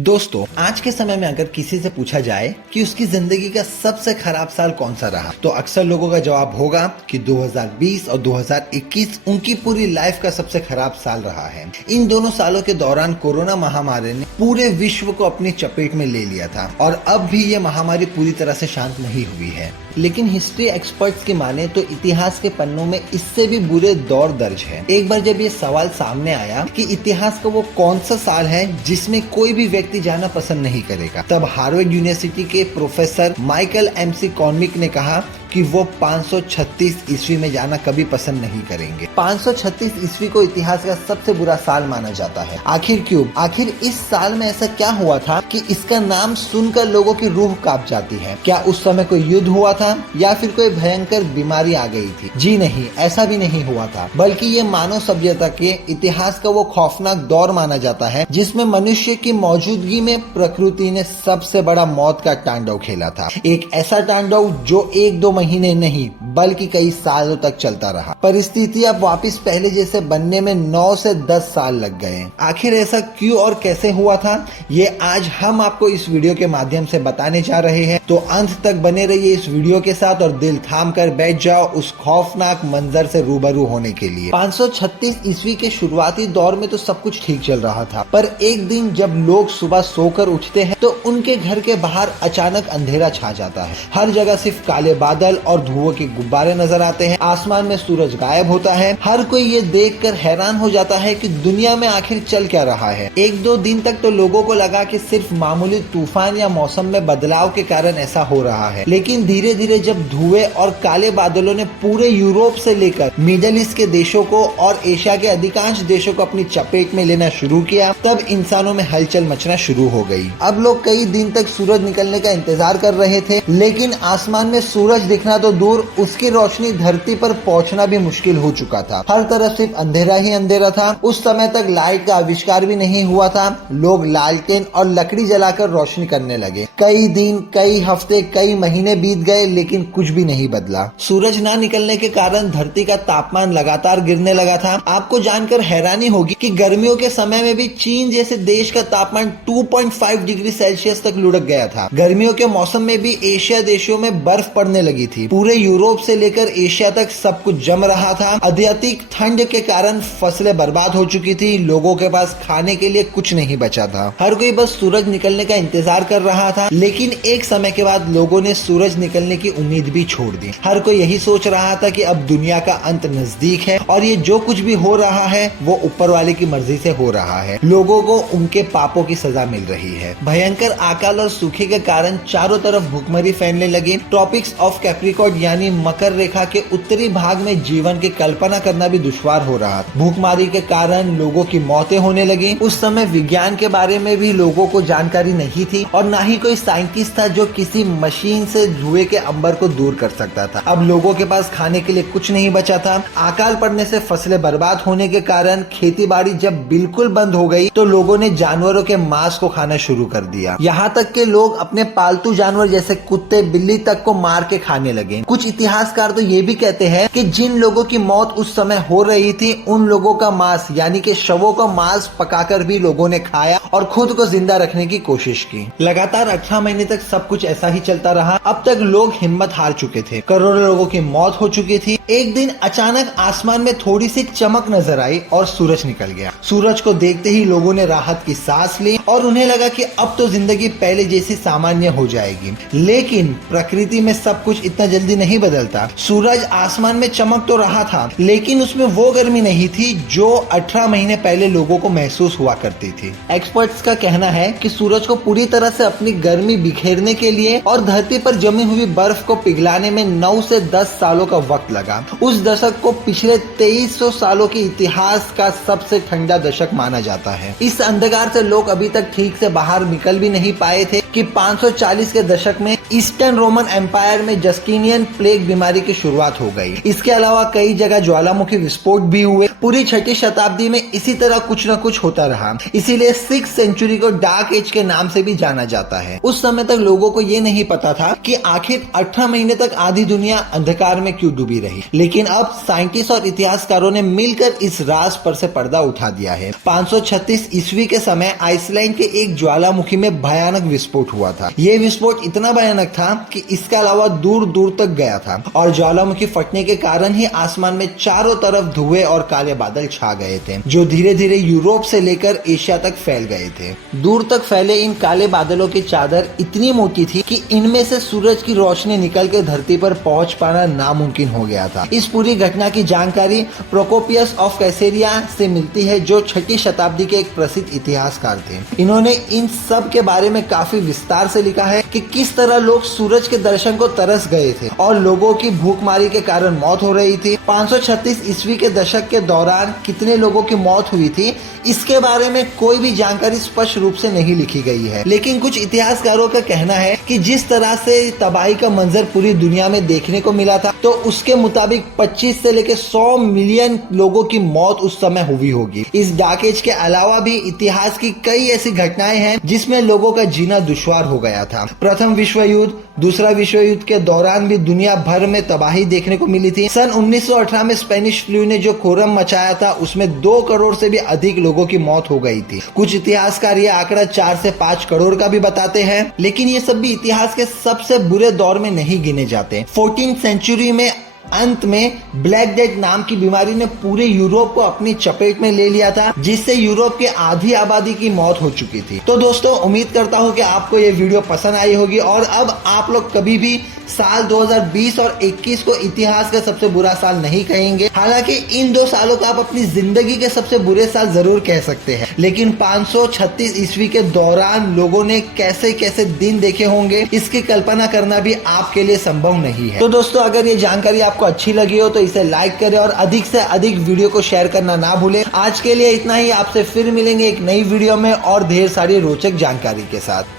दोस्तों, आज के समय में अगर किसी से पूछा जाए कि उसकी जिंदगी का सबसे खराब साल कौन सा रहा, तो अक्सर लोगों का जवाब होगा कि 2020 और 2021 उनकी पूरी लाइफ का सबसे खराब साल रहा है। इन दोनों सालों के दौरान कोरोना महामारी ने पूरे विश्व को अपनी चपेट में ले लिया था और अब भी ये महामारी पूरी तरह से शांत नहीं हुई है। लेकिन हिस्ट्री एक्सपर्ट्स की माने तो इतिहास के पन्नों में इससे भी बुरे दौर दर्ज है। एक बार जब ये सवाल सामने आया कि इतिहास का वो कौन सा साल है जिसमें कोई भी व्यक्ति जाना पसंद नहीं करेगा, तब हार्वर्ड यूनिवर्सिटी के प्रोफेसर माइकल एमसी कॉर्मिक ने कहा कि वो 536 ईस्वी में जाना कभी पसंद नहीं करेंगे। 536 ईस्वी को इतिहास का सबसे बुरा साल माना जाता है। आखिर क्यों? आखिर इस साल में ऐसा क्या हुआ था कि इसका नाम सुनकर लोगों की रूह कांप जाती है? क्या उस समय कोई युद्ध हुआ था या फिर कोई भयंकर बीमारी आ गई थी? जी नहीं, ऐसा भी नहीं हुआ था, बल्कि ये मानव सभ्यता के इतिहास का वो खौफनाक दौर माना जाता है जिसमें मनुष्य की मौजूदगी में प्रकृति ने सबसे बड़ा मौत का तांडव खेला था। एक ऐसा तांडव जो एक दो महीने नहीं बल्कि कई सालों तक चलता रहा। परिस्थिति अब वापस पहले जैसे बनने में 9 से 10 साल लग गए। आखिर ऐसा क्यों और कैसे हुआ था, ये आज हम आपको इस वीडियो के माध्यम से बताने जा रहे हैं। तो अंत तक बने रहिए इस वीडियो के साथ और दिल थाम कर बैठ जाओ उस खौफनाक मंजर से रूबरू होने के लिए। 536 ईस्वी के शुरुआती दौर में तो सब कुछ ठीक चल रहा था, पर एक दिन जब लोग सुबह सोकर उठते हैं तो उनके घर के बाहर अचानक अंधेरा छा जाता है। हर जगह सिर्फ काले बादल और धुओं के गुब्बारे नजर आते हैं। आसमान में सूरज गायब होता है। हर कोई ये देखकर हैरान हो जाता है कि दुनिया में आखिर चल क्या रहा है। एक दो दिन तक तो लोगों को लगा कि सिर्फ मामूली तूफान या मौसम में बदलाव के कारण ऐसा हो रहा है, लेकिन धीरे धीरे जब धुएं और काले बादलों ने पूरे यूरोप से लेकर मिडिल ईस्ट के देशों को और एशिया के अधिकांश देशों को अपनी चपेट में लेना शुरू किया, तब इंसानों में हलचल मचना शुरू हो गई। अब लोग कई दिन तक सूरज निकलने का इंतजार कर रहे थे, लेकिन आसमान में सूरज दिखना तो दूर, उसकी रोशनी धरती पर पहुंचना भी मुश्किल हो चुका था। हर तरफ सिर्फ अंधेरा ही अंधेरा था। उस समय तक लाइट का आविष्कार भी नहीं हुआ था। लोग लालटेन और लकड़ी जलाकर रोशनी करने लगे। कई दिन, कई हफ्ते, कई महीने बीत गए, लेकिन कुछ भी नहीं बदला। सूरज ना निकलने के कारण धरती का तापमान लगातार गिरने लगा था। आपको जानकर हैरानी होगी कि गर्मियों के समय में भी चीन जैसे देश का तापमान 2.5 डिग्री सेल्सियस तक लुढ़क गया था। गर्मियों के मौसम में भी एशिया देशों में बर्फ पड़ने लगी थी। पूरे यूरोप से लेकर एशिया तक सब कुछ जम रहा था। अत्यधिक ठंड के कारण फसलें बर्बाद हो चुकी थी। लोगों के पास खाने के लिए कुछ नहीं बचा था। हर कोई बस सूरज निकलने का इंतजार कर रहा था, लेकिन एक समय के बाद लोगों ने सूरज निकलने की उम्मीद भी छोड़ दी। हर कोई यही सोच रहा था कि अब दुनिया का अंत नजदीक है और ये जो कुछ भी हो रहा है वो ऊपर वाले की मर्जी से हो रहा है। लोगों को उनके पापों की सजा मिल रही है। भयंकर अकाल और सूखे के कारण चारों तरफ भूखमरी फैलने लगी। ट्रॉपिक्स ऑफ कैप्रिकॉर्ड यानी मकर रेखा के उत्तरी भाग में जीवन की कल्पना करना भी दुश्वार हो रहा था। भूखमरी के कारण लोगों की मौतें होने लगी। उस समय विज्ञान के बारे में भी लोगों को जानकारी नहीं थी और ना ही कोई साइंटिस्ट था जो किसी मशीन से धुएं के अंबर को दूर कर सकता था। अब लोगों के पास खाने के लिए कुछ नहीं बचा था। अकाल पड़ने से फसलें बर्बाद होने के कारण खेती बाड़ी जब बिल्कुल बंद हो गई तो लोगों ने जानवरों के मांस को खाना शुरू कर दिया। यहाँ तक के लोग अपने पालतू जानवर जैसे कुत्ते, बिल्ली तक को मार के खाने लगे। कुछ इतिहासकार तो ये भी कहते हैं कि जिन लोगों की मौत उस समय हो रही थी उन लोगों का मांस यानी कि शवों का मांस पकाकर भी लोगों ने खाया और खुद को जिंदा रखने की कोशिश की। लगातार 18 महीने तक सब कुछ ऐसा ही चलता रहा। अब तक लोग हिम्मत हार चुके थे। करोड़ों लोगों की मौत हो चुकी थी। एक दिन अचानक आसमान में थोड़ी सी चमक नजर आई और सूरज निकल गया। सूरज को देखते ही लोगों ने राहत की सांस ली और उन्हें लगा कि अब तो जिंदगी पहले जैसी सामान्य हो जाएगी। लेकिन प्रकृति में सब कुछ इतना जल्दी नहीं बदलता। सूरज आसमान में चमक तो रहा था, लेकिन उसमें वो गर्मी नहीं थी जो 18 महीने पहले लोगों को महसूस हुआ करती थी। एक्सपर्ट्स का कहना है कि सूरज को पूरी तरह से अपनी गर्मी बिखेरने के लिए और धरती पर जमी हुई बर्फ को पिघलाने में 9 से 10 सालों का वक्त लगा। उस दशक को पिछले 2300 सालों के इतिहास का सबसे ठंडा दशक माना जाता है। इस अंधकार से लोग अभी तक ठीक से बाहर निकल भी नहीं पाए थे कि 540 के दशक में ईस्टर्न रोमन एम्पायर में जस्टिनियन प्लेग बीमारी की शुरुआत हो गई। इसके अलावा कई जगह ज्वालामुखी विस्फोट भी हुए। पूरी 6ठी शताब्दी में इसी तरह कुछ न कुछ होता रहा, इसीलिए 6th सेंचुरी को डार्क एज के नाम से भी जाना जाता है। उस समय तक लोगों को ये नहीं पता था कि आखिर 18 महीने तक आधी दुनिया अंधकार में क्यों डूबी रही, लेकिन अब साइंटिस्ट और इतिहासकारों ने मिलकर इस राज पर से पर्दा उठा दिया है। 536 ईस्वी के समय आइसलैंड के एक ज्वालामुखी में भयानक विस्फोट हुआ था। यह विस्फोट इतना भयानक था कि इसका अलावा दूर दूर तक गया था और ज्वालामुखी फटने के कारण ही आसमान में चारों तरफ धुएं और काले बादल छा गए थे, जो धीरे धीरे यूरोप से लेकर एशिया तक फैल गए थे। दूर तक फैले इन काले बादलों की चादर इतनी मोटी थी कि इनमें से सूरज की रोशनी निकल के धरती पर पहुंच पाना नामुमकिन हो गया था। इस पूरी घटना की जानकारी प्रोकोपियस ऑफ कैसेरिया से मिलती है, जो 6ठी शताब्दी के एक प्रसिद्ध इतिहासकार थे। इन्होंने इन सब के बारे में काफी विस्तार से लिखा है कि किस तरह लोग सूरज के दर्शन को तरस गए थे और लोगों की भूखमारी के कारण मौत हो रही थी। 536 ईस्वी के दशक के दौरान कितने लोगों की मौत हुई थी, इसके बारे में कोई भी जानकारी स्पष्ट रूप से नहीं लिखी गई है, लेकिन कुछ इतिहासकारों का कहना है कि जिस तरह से तबाही का मंजर पूरी दुनिया में देखने को मिला था, तो उसके मुताबिक 25 से लेकर 100 मिलियन लोगों की मौत उस समय हुई होगी। इस डार्क एज के अलावा भी इतिहास की कई ऐसी घटनाएं हैं जिसमें लोगों का जीना दुश्वार हो गया था। प्रथम विश्व युद्ध, दूसरा विश्व युद्ध के दौरान भी दुनिया भर में तबाही देखने को मिली थी। सन 1918 में स्पेनिश फ्लू ने जो कोहराम मचाया था, उसमें 2 करोड़ से भी अधिक लोगों की मौत हो गई थी। कुछ इतिहासकार ये आंकड़ा 4 से 5 करोड़ का भी बताते हैं, लेकिन ये सब भी इतिहास के सबसे बुरे दौर में नहीं गिने जाते। 14th सेंचुरी में अंत में ब्लैक डेथ नाम की बीमारी ने पूरे यूरोप को अपनी चपेट में ले लिया था, जिससे यूरोप के आधी आबादी की मौत हो चुकी थी। तो दोस्तों, उम्मीद करता हूं कि आपको ये वीडियो पसंद आई होगी और अब आप लोग कभी भी साल 2020 और 21 को इतिहास का सबसे बुरा साल नहीं कहेंगे। हालांकि इन 2 सालों को आप अपनी जिंदगी के सबसे बुरे साल जरूर कह सकते हैं, लेकिन 536 ईस्वी के दौरान लोगों ने कैसे कैसे दिन देखे होंगे, इसकी कल्पना करना भी आपके लिए संभव नहीं है। तो दोस्तों, अगर ये जानकारी आपको अच्छी लगी हो तो इसे लाइक करें और अधिक से अधिक वीडियो को शेयर करना ना भूलें। आज के लिए इतना ही। आपसे फिर मिलेंगे एक नई वीडियो में और ढेर सारी रोचक जानकारी के साथ।